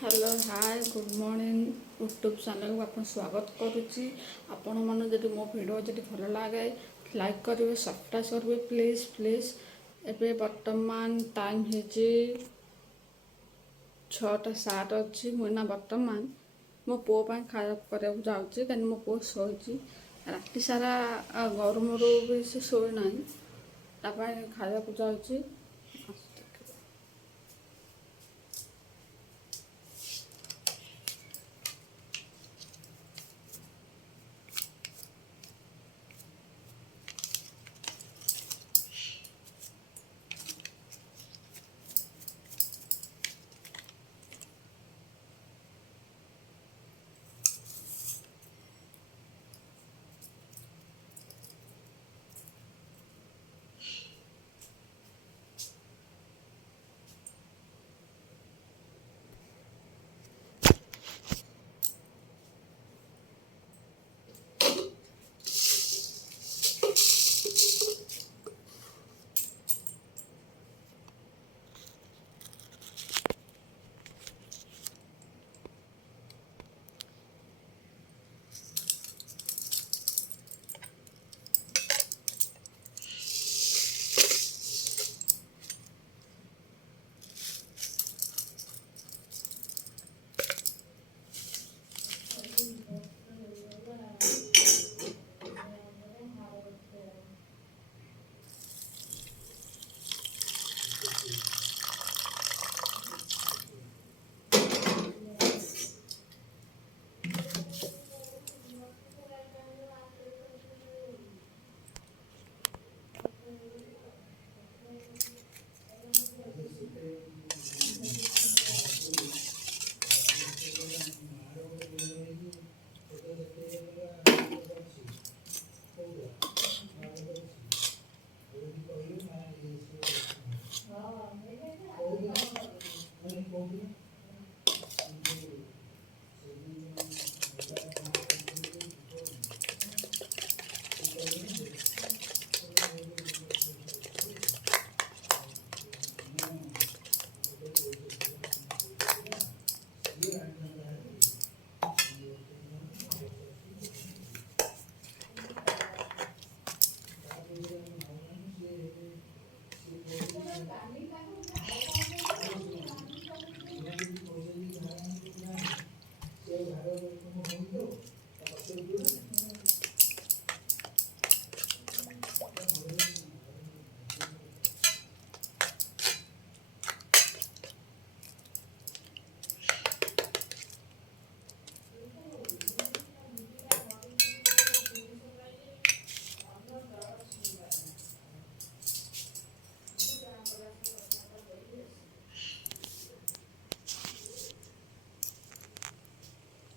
Hello hi good morning YouTube channel को आपन स्वागत करुच्ची। आपण मन जदि मो वीडियो जदि भल लगे लाइक करेंगे सब्सक्राइब करेंगे प्लीज प्लीज। एबे वर्तमान टाइम है 6:07 अच्छी मुना वर्तमान मो पुओ खाया कराया जाऊँगी कहीं मो पुओ शोची राति सारा गरम रू भी से शोना खाया जाऊँगी।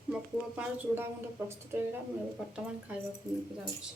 मो पुओ चूड़ा गुंड प्रस्तुत होगा मुझे बर्तमान खावा जाऊँगी।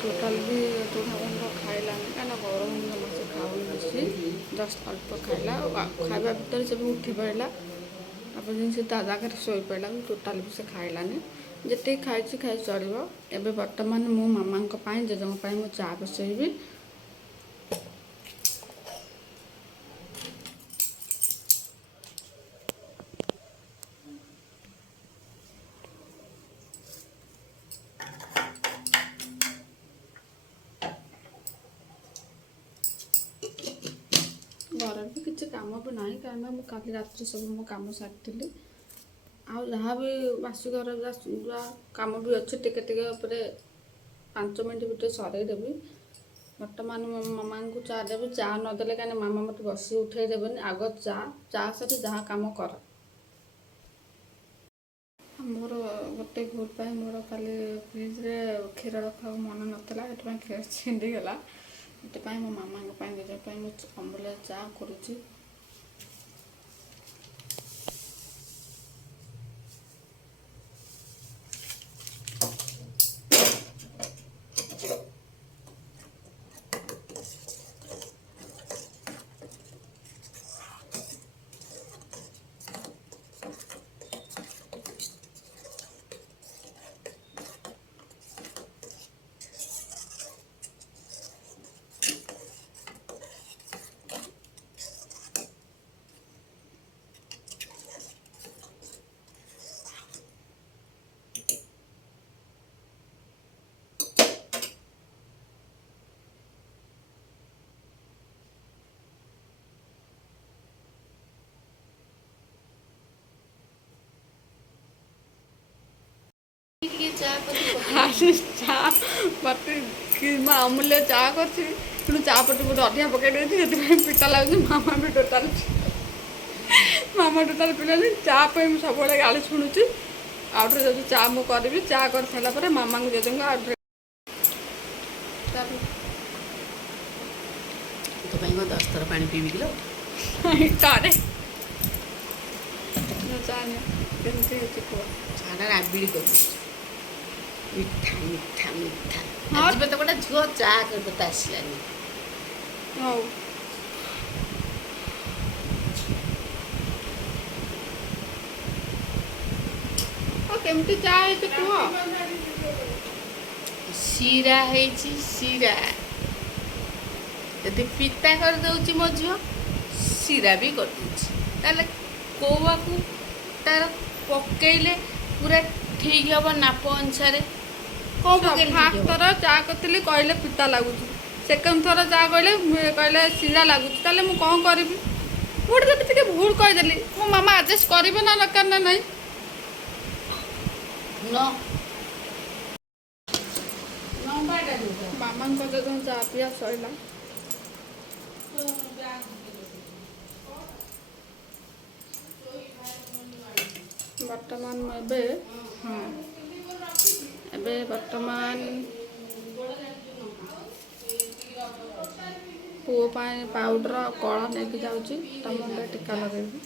टोटाल भी चूड़ा खाइलानी कहीं गरम जमा से खाऊनी बेसी जस्ट अल्प खाइला खाଇବା ଭିତରେ से भी उठी पड़ा आप से जगह शोई पड़ा टोटाल भी से खाइलानी जिते खाई खाई चलो। एबे वर्तमान मो मामा जेजों मु चा बसैबी। घर भी किसी कम भी ना कारण मुझे रात्रि सब मो कम सारी आ जहाँ भी बासी घर कम भी अच्छे टिके टिके 5 मिनट भितर सरईदेवी। बर्तमान मो मामा को चा देवी चा नदेले कहीं मामा मत बस उठे देवेनि आग चा चा सहित जहाँ कम कर मोर गोटे भूल पाई मोर काली फ्रिज रे क्षीर रखा मन नाला ये क्षीर छिंडीगला ये मो मामा देवाई मुझे अमूल्य चा करुच्ची। अमूल्य चा कर चापटी गोटे अधिका पकड़ पिता लगे मामा भी टोटाल पिलानी चा सब गाड़ी शुणुची आउे जब चा मुझे चा कर सारापर मामा को जेजे तो 10 थर पानी पीबी किलो तारे चाना राबिड़ी कर मिठा मिठा मिठा आज तो गोटे झुआ चा कर बता आसलानी हाउ केमती चा है कह सीरा है सीरा यदि पिता कर दउची मो झुआ सीरा भी कर दउची ताले कोवा को तार पकेले पूरा ठीक हम नाप अनुसार थर चा करी कहले पिता लगुच सेकेंड थर चा कहले सीरा लगुच ताले मु कौन करी गोटे जब भूल कहीदेली मो मामा एडजस्ट करेंगे ना दरकार ना नहीं मामा जो चा पिया सैला बर्तमान एबे हाँ एबे बर्तमान पुओ पाउडर कला लेके जाऊँगी मुंडे टीका लगेबी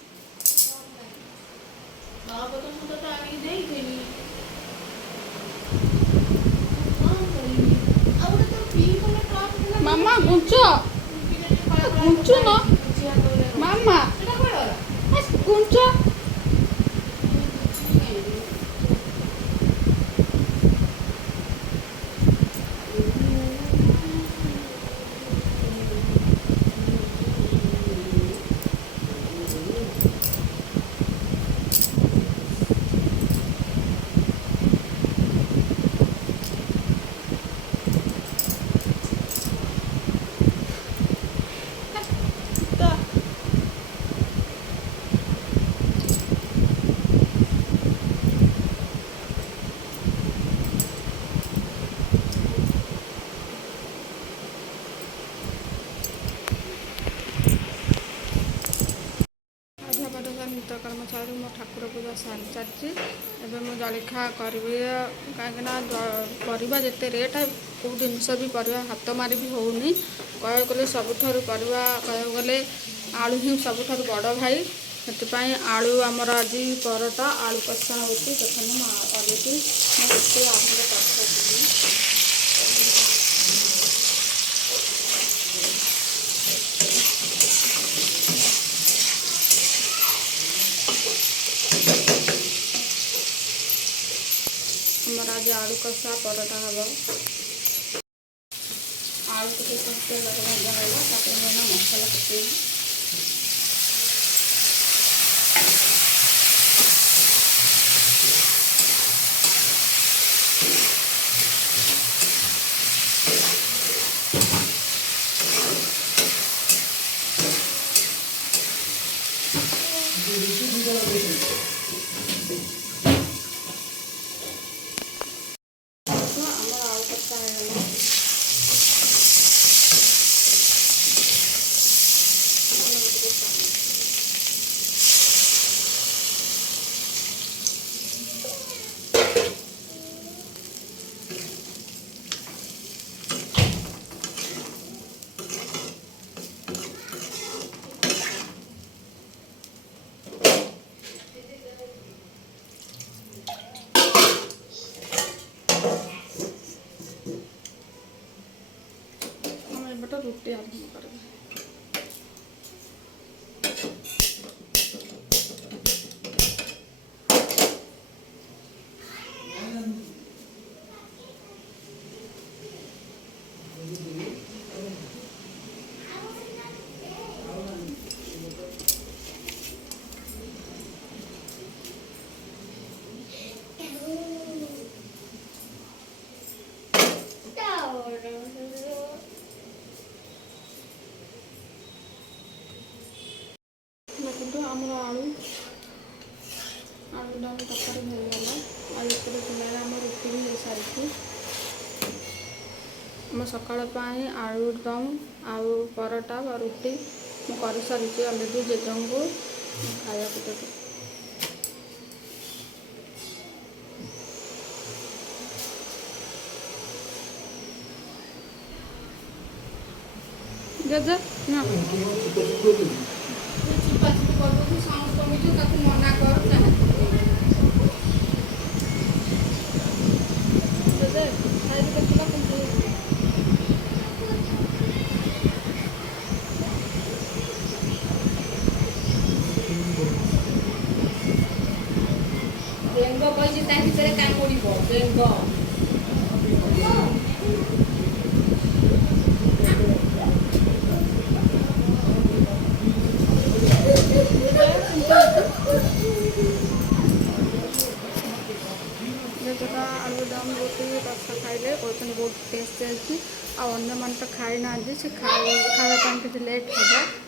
मामा गुंच गुंचु न मामा गुंच नित्यकर्म सारी मो ठाकुर पूजा सारी सारी एवं मो जलिखा करी कहीं परिवा जिते रेट कौ जिनस भी परिवा हाथ मारी भी होनी कह गले सबुठ परिवा कह गले आलू ही सबुठ बड़ भाई से आलू आमर आज परटा आलू कषा होती प्रथम आलू आज आलू कषा परटा हम आलू टे तेल भजा है मसला पकड़ ଛୋଟ ରୁଟି ଆରମ୍ଭ କରିବି। ଦେଖନ୍ତୁ ଆମର ଆଳୁ ଡାଲି ତରକାରୀ ହେଇଗଲା। ଆଉ ଏପଟେ ଥିଲା ଆମ ରୁଟି ବି ହେଇସାରିଛି। ଆମ ସକାଳ ପାଇଁ ଆଳୁ ଦମ୍ ଆଉ ପରଟା ବା ରୁଟି ମୁଁ କରିସାରିଛି ଅଲରେଡ଼ି। ଜେଜଙ୍କୁ ଖାଇବାକୁ ଦେବି। ଜେଜେ ନା ଚୁପା ଚୁପି କରିଦେଉଛି, ସାଉଣ୍ଡ କମିଯିବ, ତାକୁ ମନା କର ଜେଜେ ଖାଇକି ଦେଖିଲା କେମିତି ହେଇଛି। ବେଙ୍ଗ କହିଛି ତା ଭିତରେ କାମୁଡ଼ିବ ବେଙ୍ଗ। ଯେତେଟା ଆଳୁ ଦମ୍ ରୁଟି ରସ ଖାଇଲେ କହୁଛନ୍ତି ବହୁତ ଟେଷ୍ଟ ଅଛି। ଆଉ ଅନ୍ୟମାନେ ତ ଖାଇନାହାନ୍ତି, ସେ ଖାଇବା ପାଇଁ କିଛି ଲେଟ୍ ହେବ।